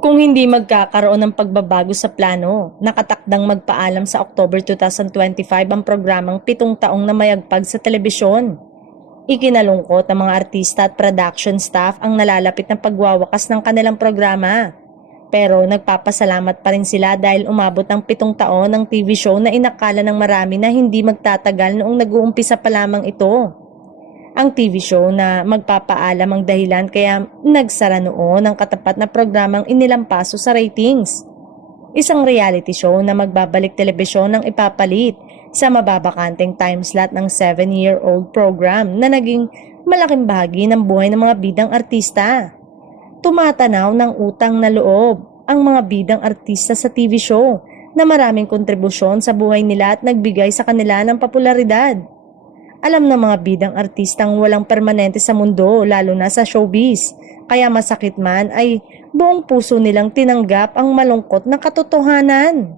Kung hindi magkakaroon ng pagbabago sa plano, nakatakdang magpaalam sa October 2025 ang programang 7 taong na mayagpag sa telebisyon. Ikinalungkot ng mga artista at production staff ang nalalapit ng pagwawakas ng kanilang programa. Pero nagpapasalamat pa rin sila dahil umabot ng 7 taon ng TV show na inakala ng marami na hindi magtatagal noong nag-uumpisa pa lamang ito. Ang TV show na magpapaalam ang dahilan kaya nagsara noon ang katapat na programang inilampaso sa ratings. Isang reality show na magbabalik telebisyon ng ipapalit sa mababakanteng time slot ng 7-year-old program na naging malaking bahagi ng buhay ng mga bidang artista. Tumatanaw ng utang na loob ang mga bidang artista sa TV show na maraming kontribusyon sa buhay nila at nagbigay sa kanila ng popularidad. Alam ng mga bidang artistang walang permanente sa mundo, lalo na sa showbiz, kaya masakit man ay buong puso nilang tinanggap ang malungkot na katotohanan.